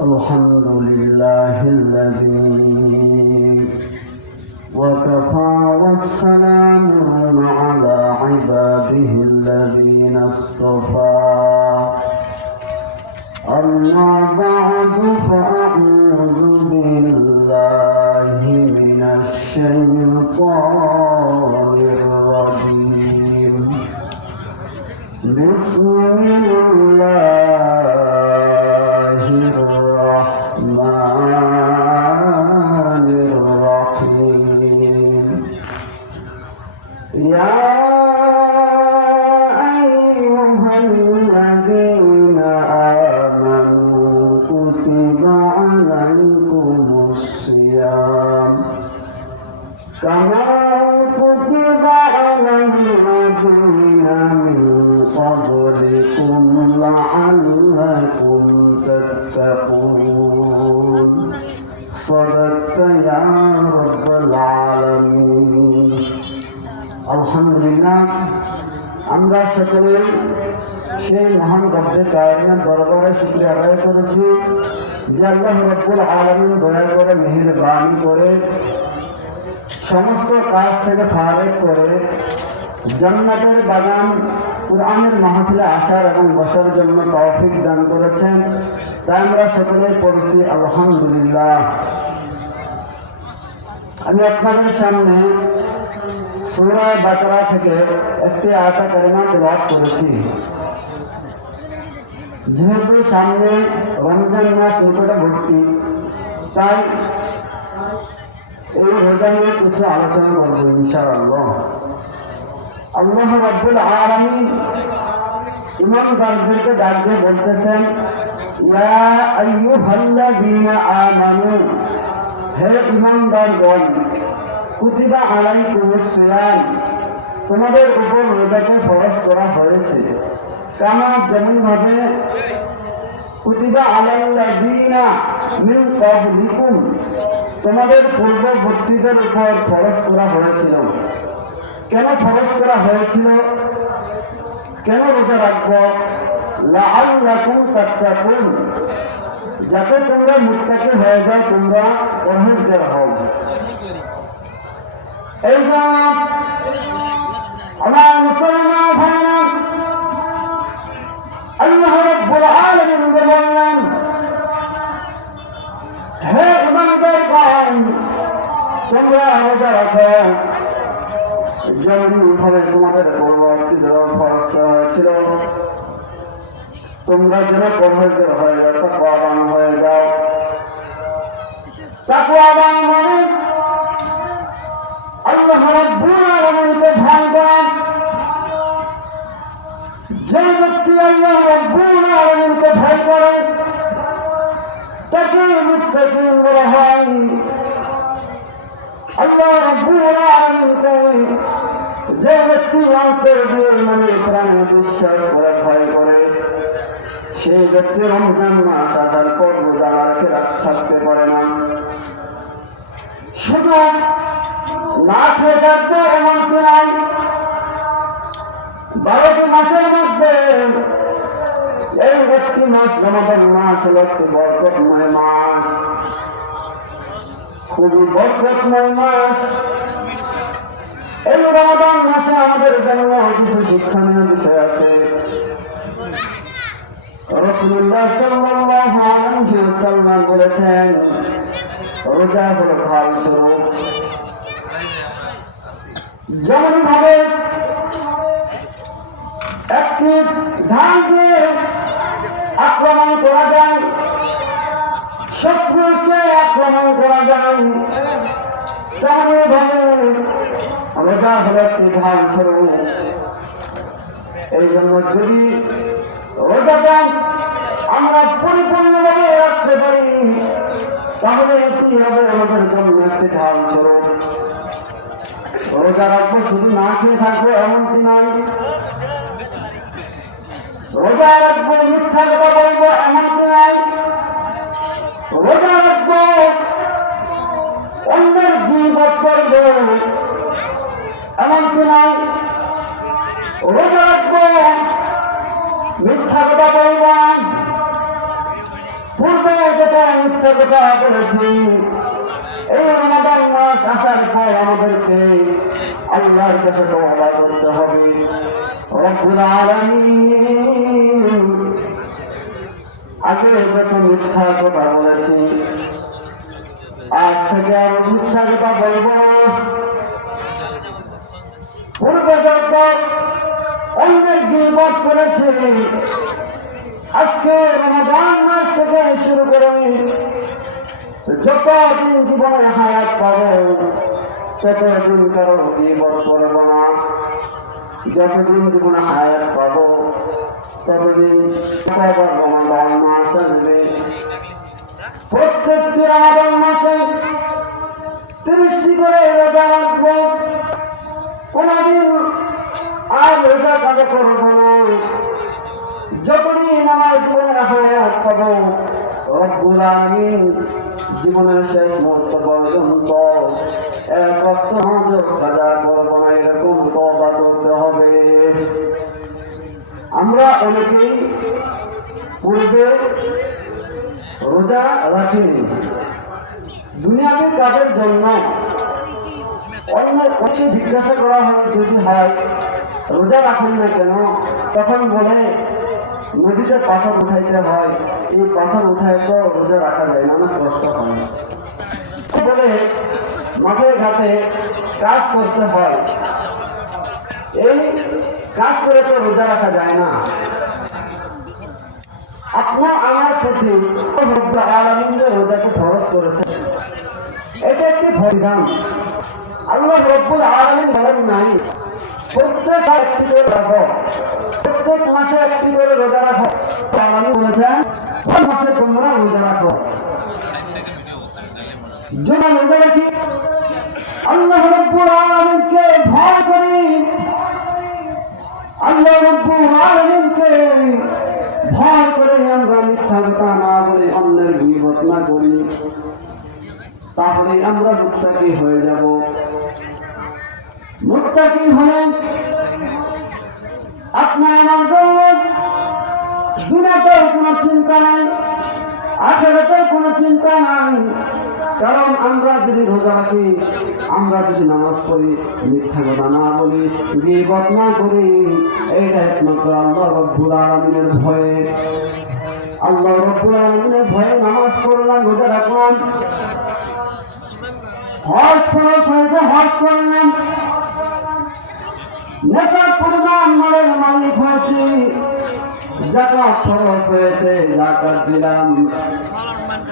الحمد لله الذي وكفى والسلام على عباده الذين اصطفى أما بعد فأعوذ بالله من الشيطان الرجيم بسم الله الرحمن الرحيم يا أيها الذين آمنوا كتب عليكم الصيام كما كتب على الذين من قبلكم لعلكم تتقون صدقت يا رب العالمين আলহামদুলিল্লাহ আমরা সকলে সেই মহান রব্বে কায়নাত দরবারে শুকরিয়া আদায় করেছি যে আল্লাহ রাব্বুল আলামিন দয়া করে মেহেরবানি করে সমস্ত কাজ থেকে ফারেক করে জান্নাতের বাগান কুরআনের মাহফিলে আসার এবং বসার জন্য তৌফিক দান করেছেন। তাই আমরা সকলে পড়ছি আলহামদুলিল্লাহ। আমি আপনাদের সামনে সূরা বাকারা থেকে একটি আয়াত কারিমা তেলাওয়াত করেছি। যেহেতু সামনে রমজান মাস নিকটবর্তী, তাই এই রোজা নিয়ে কিছু আলোচনা করব ইনশাআল্লাহ। আল্লাহ রাব্বুল আলামিন ঈমানদারদেরকে ডাক দিয়ে বলতেছেন, ইয়া আইয়ুহাল্লাযীনা আমানু, হে ঈমানদারগণ, কুতিবা আলাইকুমুস সিয়াম, তোমাদের উপর রোজাকে ফরজ করা হয়েছে। কামা যেমন ভাবে কুতিবা আলাল্লাযীনা মিন ক্বাবলিকুম, তোমাদের পূর্ববর্তীদের উপর ফরজ করা হয়েছিল। কেন ফরজ করা হয়েছিল? কেন রোজা রাখবো? লাআল্লাকুম তাত্তাকুন, যাতে তোমরা মুত্তাকি হয়ে যাও, তোমরা পরহেজগার হও। এই যে আমার মুসলমান ভাইরা, আল্লাহ রাব্বুল আলামিন বললেন, হে ঈমানদারগণ, তোমরা রোজা রাখো যেমনভাবে তোমাদের পূর্ববর্তীদের ফরজ করা হয়েছিল। তোমরা যেন পরহেজগার হয়ে যাও, তাকওয়াবান হয়ে যাও। তাকওয়াবান মানে আল্লাহ রাব্বুল আলামিনকে ভয় করা। যে ব্যক্তি আল্লাহ রাব্বুল আলামিনকে ভয় করে তাকে মুত্তাকি বলা হয়। আল্লাহ রাব্বুল আলামিনকে যে ব্যক্তি অন্তর দিয়ে মনে প্রাণে বিশ্বাস করে ভয় করে, সেই ব্যক্তি রমজান মাস আসার পর রোজা থাকতে পারে না। শুধু না খেয়ে থাকবে এমনটি নাই। 12টি মাসের মধ্যে এই একটি মাস রমজান মাস হল একটি বরকতময় মাস, খুবই বরকতময় মাস। এই রমজান মাসে আমাদের জন্য কিছু শিক্ষণীয় বিষয় আছে। রাসূলুল্লাহ সাল্লাল্লাহু আলাইহি ওয়াসাল্লাম বলেছেন, রোজা হলো ঢাল স্বরূপ। যেমন ভাবে একটি ঢালকে আক্রমণ করা যায়, শত্রুকে আক্রমণ করা যায়, তেমনি ভাবে রোজা হলো একটি ঢাল স্বরূপ। এই জন্য যদি রোজাটা আমরা পরিপূর্ণভাবে রাখতে পারি, তাহলে এটি হবে আমাদের জন্য একটি ঢাল স্বরূপ। রোজা রাখবো শুধু না খেয়ে থাকবো এমনটি নয়। রোজা রাখবো মিথ্যা কথা বলবো এমনটি নয়। রোজা রাখবো অন্যের গীবত করবো এমনটি নয়। রোজা রাখবো মিথ্যা কথা বলব, পূর্বে যত কথা বলেছি এই রমাদান মাস আসার পর আমাদেরকে আল্লাহর কাছে তওবা করতে হবে। রব্বুল আলামিন আগে যত মিথ্যা কথা বলেছি আজ থেকে আর মিথ্যা কথা বলবো না। পূর্বে যত অন্যের গীবত করেছে আজকে রমাদান মাস থেকে শুরু করে যতদিন জীবনে হায়াত পাবো ততদিন কারো গীবত করব না। যতদিন জীবনে হায়াত পাবো ততদিন রমাদান মাস আসবে। প্রত্যেকটি রমাদান মাসে 30টি করে রোজা রাখবো। কোনদিন আর রোজা কাজে করবো না। যতদিন আমার জীবনের হায়াত পাবো রব্বুল আলামিন জীবনের শেষ মুহূর্ত পর্যন্ত এক ওয়াক্ত নামাজ কাজা করবো না, এরকম তওবা করতে হবে। আমরা অনেকেই পূর্বে রোজা রাখিনি দুনিয়াবি কাজের জন্য। অনেকে জিজ্ঞাসা করা হয় যদি হয় রোজা রাখেন না কেন, তখন বলে নদীতে পাথর উঠাইতে হয়, এই পাথর উঠায় তো রোজা রাখা যায় না, অনেক কষ্ট হয়। বলে মাঠে ঘাটে কাজ করতে হয়, এই কাজ করে তো রোজা রাখা যায় না। আপনার আমার প্রতি রব্বুল আলামিন যে রোজাকে ফরজ করেছেন এটা একটি বিধান। আল্লাহ রব্বুল আলামিন বলেন নাই প্রত্যেক একটি করে রাখো, প্রত্যেক মাসে একটি করে রোজা রাখো। আলামিন বলেছেন কোন মাসে তোমরা রোজা রাখো। যদি রোজা রাখি আল্লাহ রব্বুল আলামিনকে ভয় করি, আল্লাহ রব্বুল আলামিনকে ভয় করে আমরা মিথ্যা কথা না বলে অন্যের গীবত না করি, তাহলে আমরা মুত্তাকি হয়ে যাব। মুত্তাকি হলে আপনার আমার জন্য দুনিয়াতেও কোনো চিন্তা নাই, আখিরাতেও কোনো চিন্তা নাই। কারণ আমরা যদি রোজা রাখি, আমরা যদি নামাজ পড়ি, মিথ্যা কথা না বলি, গীবত না করি, এইটা একমাত্র আল্লাহ রব্বুল আলামিনের ভয়ে। আল্লাহ রব্বুল আলামিনের ভয়ে নামাজ পড়লাম, রোজা রাখলাম, হজ ফরজ হয়েছে হজ করলাম, নেশার পরিমাণ মালের মালিক হয়েছে, যাকাত ফরজ হয়েছে যাকাত দিলাম,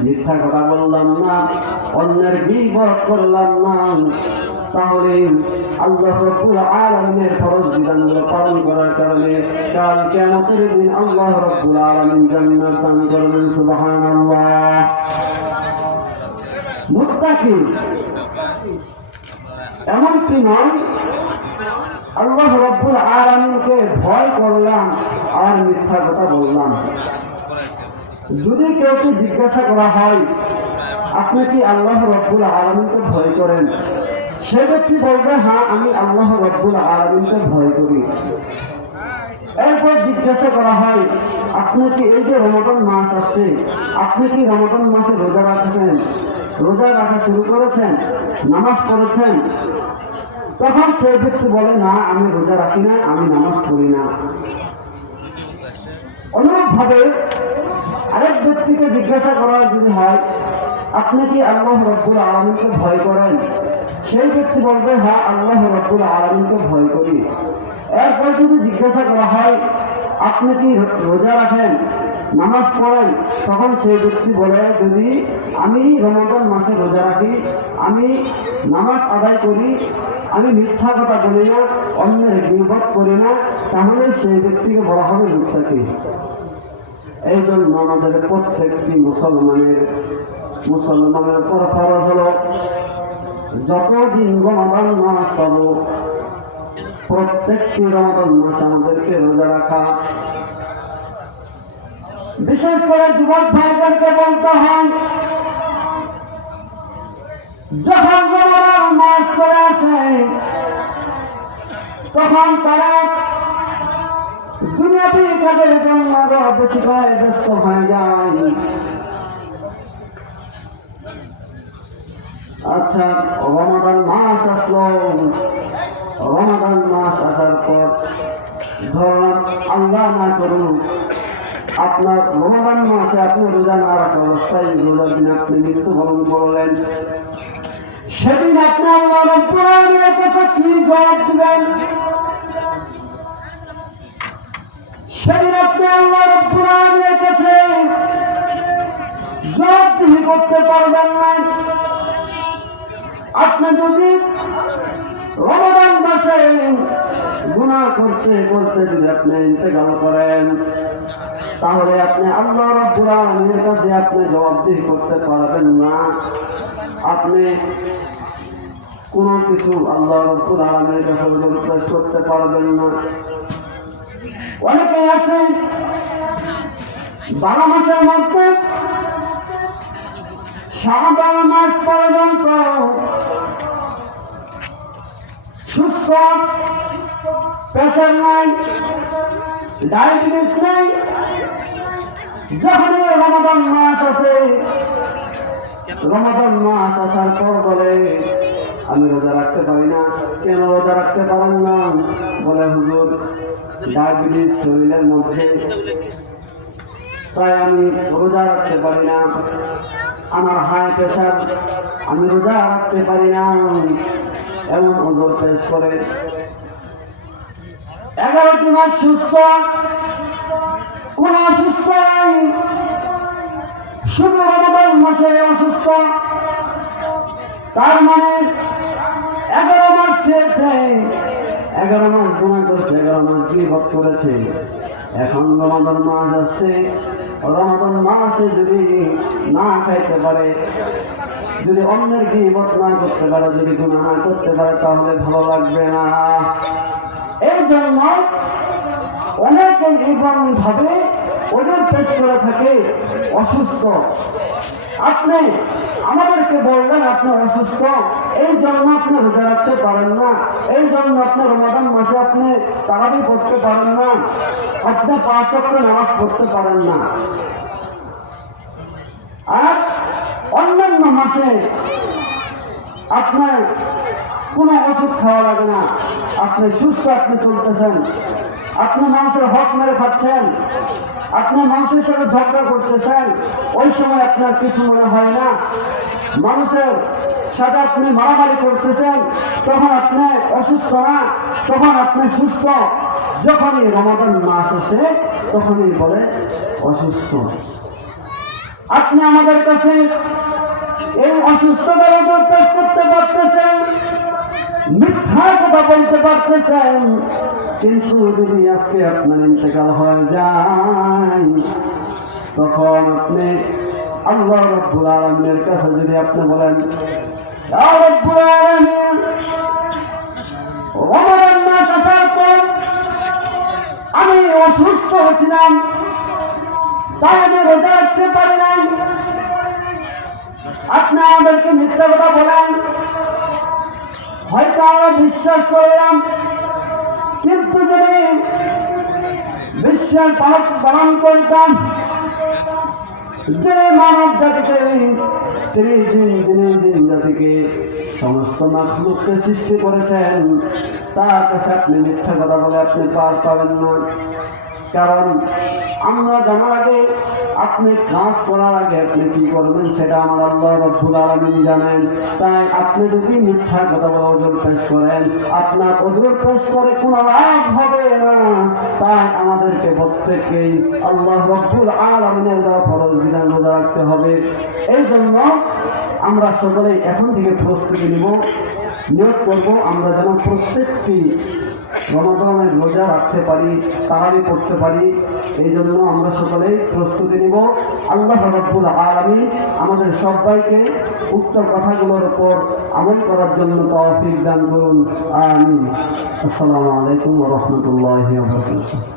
মিথ্যা কথা বললাম না, অন্যের গীবত করলাম না, তাহলে আল্লাহ রাব্বুল আলামিনের ফরজ বিধানগুলো পালন করার কারণে কাল কিয়ামতের দিন আল্লাহ রাব্বুল আলামিন জান্নাত দান করবেন। সুবহানাল্লাহ। মুত্তাকি এমনটি নয় আল্লাহ রাব্বুল আলামিনকে ভয় করলাম আর মিথ্যা কথা বললাম। যদি কেউকে জিজ্ঞাসা করা হয় আপনি কি আল্লাহ রাব্বুল আলামিনকে ভয় করেন, সে ব্যক্তি বলবে হ্যাঁ আমি আল্লাহ রাব্বুল আলামিনকে ভয় করি। এরপর জিজ্ঞাসা করা হয় আপনি কি এই যে রমাদান মাস আসছে আপনি কি রমাদান মাসে রোজা রাখছেন, রোজা রাখা শুরু করেছেন, নামাজ পড়েছেন? তখন সেই ব্যক্তি বলে না আমি রোজা রাখি না, আমি নামাজ পড়ি না। অনুরূপভাবে আরেক ব্যক্তিকে জিজ্ঞাসা করা যদি হয় আপনি কি আল্লাহ রাব্বুল আলামিনকে ভয় করেন, সেই ব্যক্তি বলবে হ্যাঁ আল্লাহ রাব্বুল আলামিনকে ভয় করি। এরপর যদি জিজ্ঞাসা করা হয় আপনি কি রোজা রাখেন, নামাজ পড়েন, তখন সেই ব্যক্তি বলে যদি আমি রমাদান মাসে রোজা রাখি, আমি নামাজ আদায় করি, আমি মিথ্যা কথা বলি না, অন্যের গীবত করি না, তাহলে সেই ব্যক্তিকে বলা হবে মুত্তাকি। এই জন্য আমাদের প্রত্যেকটি মুসলমানের উপর ফরজ হলো যতদিন রমাদান মাস পাবো প্রত্যেকটি রমাদান মাসে আমাদেরকে রোজা রাখা। বিশেষ করে যুবক ভাইদেরকে বলতে হয় যখন রমাদান মাস চলে আসে তখন তারা দুনিয়াবি কাজের জন্য বেশি করে ব্যস্ত হয়ে যায়। আচ্ছা, রমাদান মাস আসলো, রমাদান মাস আসার পর ধরলাম আল্লাহ না করুন আপনার রমাদান মাসে আপনি রোজা না রাখা অবস্থায় রোজার দিন আপনি মৃত্যুবরণ করলেন, সেদিন আপনি আল্লাহ রাব্বুল আলামিনের কাছে কি জবাব দিবেন? সেদিন আপনি আল্লাহ রাব্বুল আলামিনের কাছে জবাবদিহি করতে পারবেন না। আপনি যদি রমাদান মাসে গুনাহ করতে করতে যদি আপনি ইন্তেকাল করেন, তাহলে আপনি আল্লাহ রাব্বুল আলামিনের কাছে আপনি জবাবদিহি করতে পারবেন না। আপনি কোনো কিছু আল্লাহ রাব্বুল আলামিনের কাছে পেশ করতে পারবেন না। অনেকে আছে 12 মাসের মধ্যে শাবান মাস পর্যন্ত সুস্থ, প্রেশার নাই, ডায়াবেটিস নাই। যখন রমাদান মাস আসে, রমাদান মাস আসার পর বলে আমি রোজা রাখতে পারি না। কেন রোজা রাখতে পারেন না? বলে হুজুর ডায়াবেটিস শরীরের মধ্যে, তাই আমি রোজা রাখতে পারি না। আমার হাই প্রেশার, আমি রোজা রাখতে পারি না। এমন ওজোর পেশ করে 11টি মাস সুস্থ, কোন অসুস্থ নাই, শুধু রমাদান মাসে অসুস্থ। তার মানে 11 মাস খেয়েছে, 11 মাস গুনাহ করছে, 11 মাস গীবত করেছে। এখন রমাদান মাস আসছে, রমাদান মাসে যদি না খাইতে পারে, যদি অন্যের গীবত না করতে পারে, যদি গুনাহ না করতে পারে, তাহলে ভালো লাগবে না। এই জন্য অনেকে এইভাবে ওজন পেশ করে থাকে অসুস্থ। আপনি আমাদেরকে বললেন আপনি অসুস্থ, এই জন্য আপনি রোজা রাখতে পারেন না, এই জন্য আপনি রমাদান মাসে আপনি তারাবি পড়তে পারেন না, আপনি 5 ওয়াক্ত নামাজ পড়তে পারেন না। আর অন্যান্য মাসে আপনার কোনো ওষুধ খাওয়া লাগে না, আপনি সুস্থ, আপনি চলতেছেন, আপনি মানুষের হক মেরে খাচ্ছেন, আপনি মানুষের সাথে ঝগড়া করতেছেন, ওই সময় আপনার কিছু মনে হয় না। মানুষের সাথে আপনি মারামারি করতেছেন, তখন আপনি অসুস্থ না, তখন আপনি সুস্থ। যখনই রমাদান মাস আসে তখনই বলে অসুস্থ। আপনি আমাদের কাছে এই অসুস্থতার ওজন পেশ করতে পারতেছেন, মিথ্যা কথা বলতে পারতেছেন, কিন্তু যদি আজকে আপনার ইন্তেকাল হয়ে যায়, তখন আপনি আল্লাহ রাব্বুল আলামিনের কাছে যদি আপনি বলেন ইয়া রাব্বুল আলামিন, রমাদান মাস আসার পর আমি অসুস্থ ছিলাম, তাই আমি রোজা রাখতে পারি নাই। আপনি আমাদেরকে মিথ্যা কথা বলেন, হয়তো আমরা বিশ্বাস করলাম, কিন্তু যদি বিশ্বাস পালন করতাম, যিনি মানব জাতিকে, তিনি জিন জাতিকে, সমস্ত মাখলুককে সৃষ্টি করেছেন, তার কাছে আপনি মিথ্যা কথা বলে আপনি পার পাবেন না। কারণ আমরা জানার আগে, আপনি কাজ করার আগে আপনি কি করবেন সেটা আমার আল্লাহ রাব্বুল আলামিন জানেন। তাই আপনি যদি মিথ্যা কথা বলে ওজন পেশ করেন, আপনার ওজন পেশ করে কোনো লাভ হবে না। তাই আমাদেরকে প্রত্যেককেই আল্লাহ রাব্বুল আলামিনের দেওয়া ফরজ বিধান রোজা রাখতে হবে। এই জন্য আমরা সকলেই এখন থেকে প্রস্তুতি নিব, নিয়োগ করব আমরা যেন প্রত্যেকটি রমাদানের রোজা রাখতে পারি, তারাবি পড়তে পারি। এই জন্য আমরা সকলেই প্রস্তুতি নিব। আল্লাহ রাব্বুল আলামিন আমাদের সবাইকে উক্ত কথাগুলোর উপর আমল করার জন্য তৌফিক দান করুন। আমিন। আসসালামু আলাইকুম ওয়া রাহমাতুল্লাহি ওয়া বারাকাতুহু।